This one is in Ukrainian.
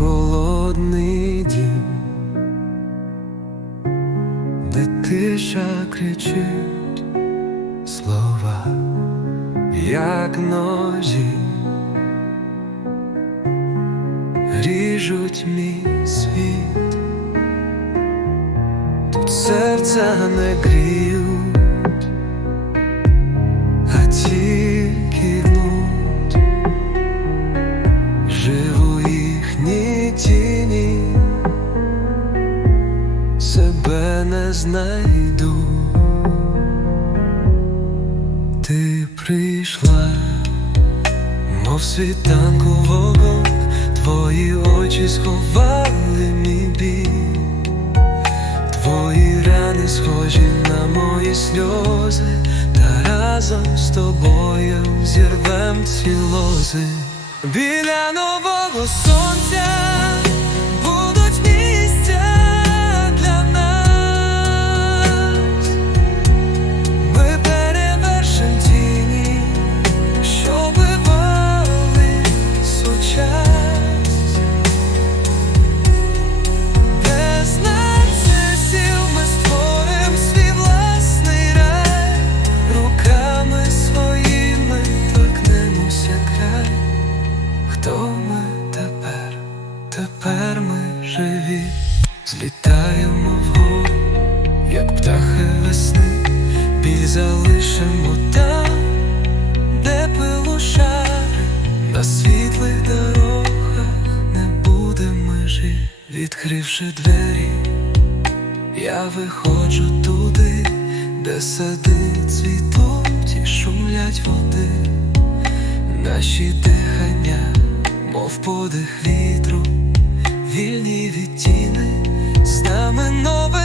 холодний дім, де тиша кричить слова, як ножі, ріжуть мій світ, тут серця не гріють, а ті. Себе не знайду. Ти прийшла, мов світанку вогонь, твої очі сховали мій біль, твої рани схожі на мої сльози, та разом з тобою зірвем ці лози. Біля нового сонця злітаємо вгору, як птахи весни, біль залишимо там, де пилушар, на світлих дорогах не буде межі, відкривши двері, я виходжу туди, де сади цвітуть і шумлять води, наші дихання, мов подих вітру, вільні від тіни, з